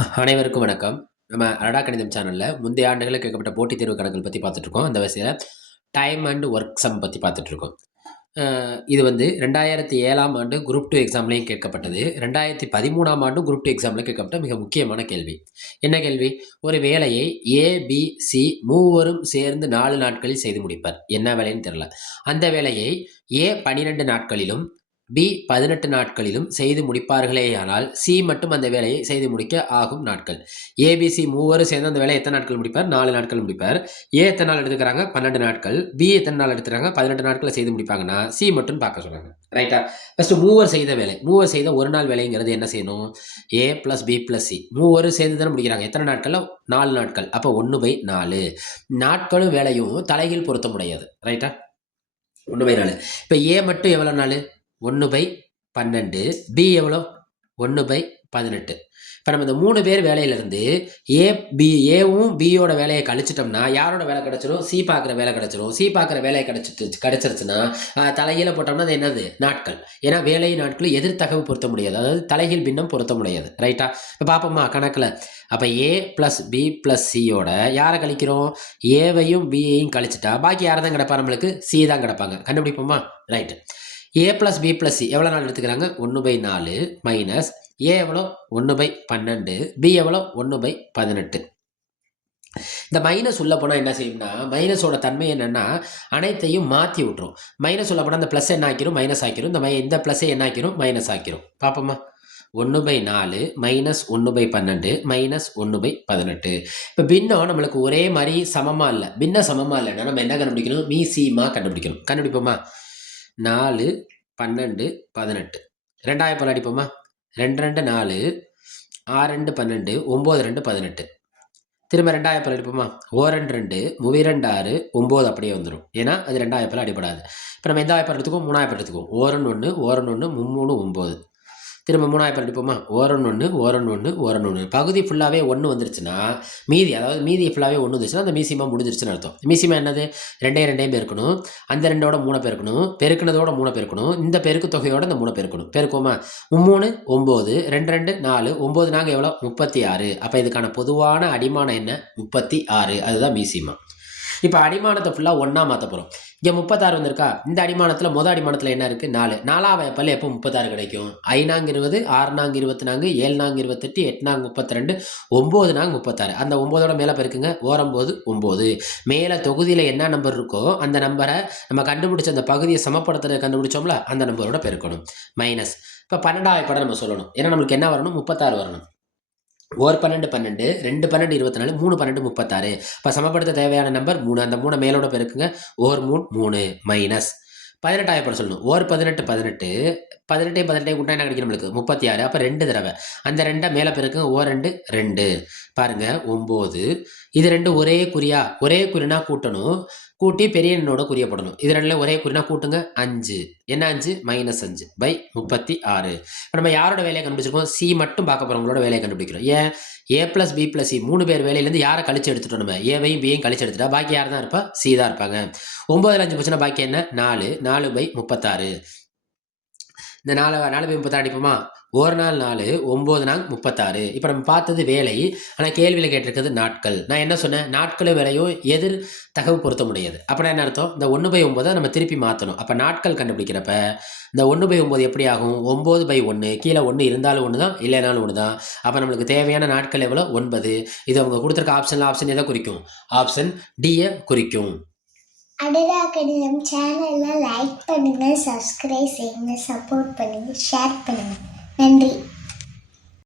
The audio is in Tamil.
அனைவருக்கும் வணக்கம். நம்ம அரடா கணிதம் சேனல்ல முந்தைய ஆண்டுகளில் கேட்கப்பட்ட போட்டித் தேர்வு கணக்குகள் பத்தி பார்த்துட்டுருக்கோம். அந்த வரிசையில டைம் அண்ட் ஒர்க் சம் பத்தி பார்த்துட்டுருக்கோம். இது வந்து 2007ஆம் ஆண்டு குரூப் 2 எக்ஸாம்லயும் கேட்கப்பட்டது. 2013ஆம் ஆண்டும் குரூப் 2 எக்ஸாம்ல கேட்கப்பட்ட மிக முக்கியமான கேள்வி. என்ன கேள்வி? ஒரு வேலையை ஏ, பி, சி மூவரும் சேர்ந்து 4 நாட்களில் செய்து முடிப்பர். என்ன வேலைன்னு தெரியல. அந்த வேலையை ஏ 12 நாட்களிலும், பி 18 நாட்களிலும் செய்து முடிப்பார்களேயானால், சி மட்டும் அந்த வேலையை செய்து முடிக்க ஆகும் நாட்கள். ஏபிசி மூவரும் சேர்ந்து அந்த வேலையை எத்தனை நாட்கள் முடிப்பார்? 4 நாட்கள் முடிப்பார். ஏ எத்தனை நாள் எடுத்துக்கிறாங்க? 12 நாட்கள். பி எத்தனை நாள் எடுத்துக்கிறாங்க? 18 நாட்கள செய்து முடிப்பாங்கன்னா, சி மட்டும் பார்க்க சொல்றாங்க. ரைட்டா? ஃபர்ஸ்ட் மூவர் செய்த வேலை. மூவர் செய்த ஒரு நாள் வேலைங்கிறது என்ன செய்யணும்? ஏ பிளஸ் பி பிளஸ் சி. மூவரும் சேர்ந்து தானே முடிக்கிறாங்க. எத்தனை நாட்கள்ல? 4 நாட்கள். அப்போ 1/4. நாட்களும் வேலையும் தலைகீழ் பொருத்தமுடையது. ரைட்டா? 1/4. இப்ப ஏ மட்டும் எவ்வளோ நாளு? 1/12. பி எவ்வளோ? 1/18. இப்ப நம்ம இந்த 3 பேர் வேலையிலிருந்து ஏவும் பியோட வேலையை கழிச்சிட்டோம்னா, யாரோட வேலை கிடைச்சிரும்? சி பார்க்குற வேலை கிடைச்சிரும். சி பார்க்குற வேலை கிடைச்சிருச்சுன்னா, தலைகீழ போட்டோம்னா அது என்னது? நாட்கள். ஏன்னா வேலை நாட்கள் எதிர்த்தகவு பொருத்த முடியாது. அதாவது தலைகீழ் பின்னம் பொருத்த முடியாது. ரைட்டா? இப்ப பார்ப்போமா கணக்குல. அப்ப ஏ பிளஸ் பி பிளஸ் சியோட யாரை கழிக்கிறோம்? ஏவையும் பியையும் கழிச்சிட்டா பாக்கி யாரை தான் கிடப்பா நம்மளுக்கு? சி தான் கிடப்பாங்க. கண்டுபிடிப்போமா? ரைட். ஏ பிளஸ் பி பிளஸ் சி எவ்வளோ நாள் எடுத்துக்கிறாங்க? 1/4 மைனஸ் ஏ எவ்வளோ? 1/12. பி எவ்வளோ? 1/18. இந்த மைனஸ் உள்ள போனால் என்ன செய்யும்னா, மைனஸோட தன்மை என்னன்னா, அனைத்தையும் மாற்றி விட்டுரும். மைனஸ் உள்ள போனால் இந்த ப்ளஸ் என்ன ஆக்கிரும்? மைனஸ் ஆக்கிரும். இந்த ப்ளஸ்ஸை என்ன ஆக்கிரும்? மைனஸ் ஆக்கிரும். பார்ப்போமா? 1/4 மைனஸ் 1/12 மைனஸ் 1/18. இப்போ பின்னம் நம்மளுக்கு ஒரே மாதிரி சமமாக இல்லை. பின்ன சமமாக இல்லைன்னா நம்ம என்ன கண்டுபிடிக்கணும்? மீசிமா கண்டுபிடிக்கணும். கண்டுபிடிப்போமா? 4 12 18. 2ஆயிரம் போல அடிப்போமா? 2 2 4 6 2 12 9 2 18. திரும்ப 2ஆயிரம் போல அடிப்போமா? 1 2 2 2 6 9 அப்படியே வந்துடும். ஏன்னா அது 2ஆயிரம் போல அடிப்படாது. இப்போ நம்ம எந்த ஆயிரம் எடுத்துக்குவோம்? 3ஆயிரம் எடுத்துக்குவோம். 1 1 1 1 3 9. திரும்ப 3ஆயிரம் அடிப்போமா? 1 1 1 1 1 1. பகுதி ஃபுல்லாகவே 1 வந்துருச்சுன்னா மீதி, அதாவது மீதி ஃபுல்லாகவே 1 வந்துச்சுன்னா அந்த மீசிமா முடிஞ்சிருச்சுன்னு அர்த்தம். மீசிமா என்னது? 2 பெருக்கணும். அந்த 2ஓட 3 பெருக்கணும். பெருக்குனதோட 3 பெருக்கணும். இந்த பெருக்கு தொகையோட இந்த 3 பெருக்கணும். பெருக்குவோமா? 3 9 2 2 4 9 நாங்க எவ்வளோ? 36. அப்போ இதுக்கான பொதுவான அடிமானம் என்ன? 36. அதுதான் மீசிமா. இப்போ அடிமானத்தை ஃபுல்லாக ஒன்றா மாற்ற போகிறோம். இங்கே 36 வந்திருக்கா? இந்த அடிமானத்தில் அடிமானத்தில் என்ன இருக்குது? 4. 4ஆம் வகுப்பில் எப்போ 36 கிடைக்கும்? 5 20 6 24 7 28 8 32 9 36. அந்த 9ஓட மேலே பெருக்குங்க. 9 மேலே தொகுதியில் என்ன நம்பர் இருக்கோ அந்த நம்பரை நம்ம கண்டுபிடிச்ச அந்த பகுதியை சமப்படுத்துறதை கண்டுபிடிச்சோம்ல, அந்த நம்பரோட பெருக்கணும். மைனஸ். இப்போ 12ஆம் படம் நம்ம சொல்லணும். ஏன்னா நம்மளுக்கு என்ன வரணும்? 36 வரணும். 1 12 12 2 12 24 3 12 36. இப்போ சமப்படுத்த தேவையான நம்பர் 3. அந்த 3 மேலோட பெருக்குங்க. 1 3 3 மைனஸ் 18ஆயிரம் படம் சொல்லணும். 1 18 18 18 கூட்டினா என்ன கிடைக்கும் நம்மளுக்கு? 36. அப்போ 2 தடவை அந்த 2 மேலே பெருக்குங்க. 2 2 பாருங்க 9. இது 2 ஒரே குறினா கூட்டணும். கூட்டி பெரிய எண்ணோட குறியப்படணும். இது 2ல ஒரே குறினா கூட்டுங்க. 5. என்ன 5? -5/36. இப்போ நம்ம யாரோட வேலையை கண்டுபிடிச்சிருக்கோம்? சி மட்டும் பார்க்க போகிறவங்களோட வேலையை கண்டுபிடிக்கிறோம். ஏன்? ஏ பிளஸ் பி பிளஸ் சி 3 பேர் வேலையிலேருந்து யாரை கழிச்சு எடுத்துட்டோம்? நம்ம ஏவையும் பியையும் கழிச்சு எடுத்துட்டா பாக்கி யார் தான் இருப்பா? சி தான் இருப்பாங்க. 9ல் 5 போச்சுன்னா பாக்கி என்ன? 4 4/36. இந்த 4/36 அடிப்போமா? 1 நாள் 4 9 நாள் 36. இப்போ நம்ம பார்த்தது வேலை. ஆனால் கேள்வியில் கேட்டிருக்கிறது நாட்கள். நான் என்ன சொன்னேன்? நாட்களும் வேலையும் எதிர் தகவு பொருத்த முடியாது. அப்படின்னா என்ன அர்த்தம்? இந்த 1/9 நம்ம திருப்பி மாற்றணும். அப்போ நாட்கள் கண்டுபிடிக்கிறப்ப இந்த 1/9 எப்படி ஆகும்? 9/1. கீழே 1 இருந்தாலும் 1 தான், இல்லைனாலும் 1 தான். அப்போ நம்மளுக்கு தேவையான நாட்கள் எவ்வளோ? 9. இது அவங்க கொடுத்துருக்க ஆப்ஷன் எதை குறிக்கும்? ஆப்ஷன் டியை குறிக்கும். அடடா கணிதம் சேனலை லைக் பண்ணுங்கள், சப்ஸ்கிரைப் செய்யுங்க, சப்போர்ட் பண்ணுங்கள், ஷேர் பண்ணுங்கள். நன்றி.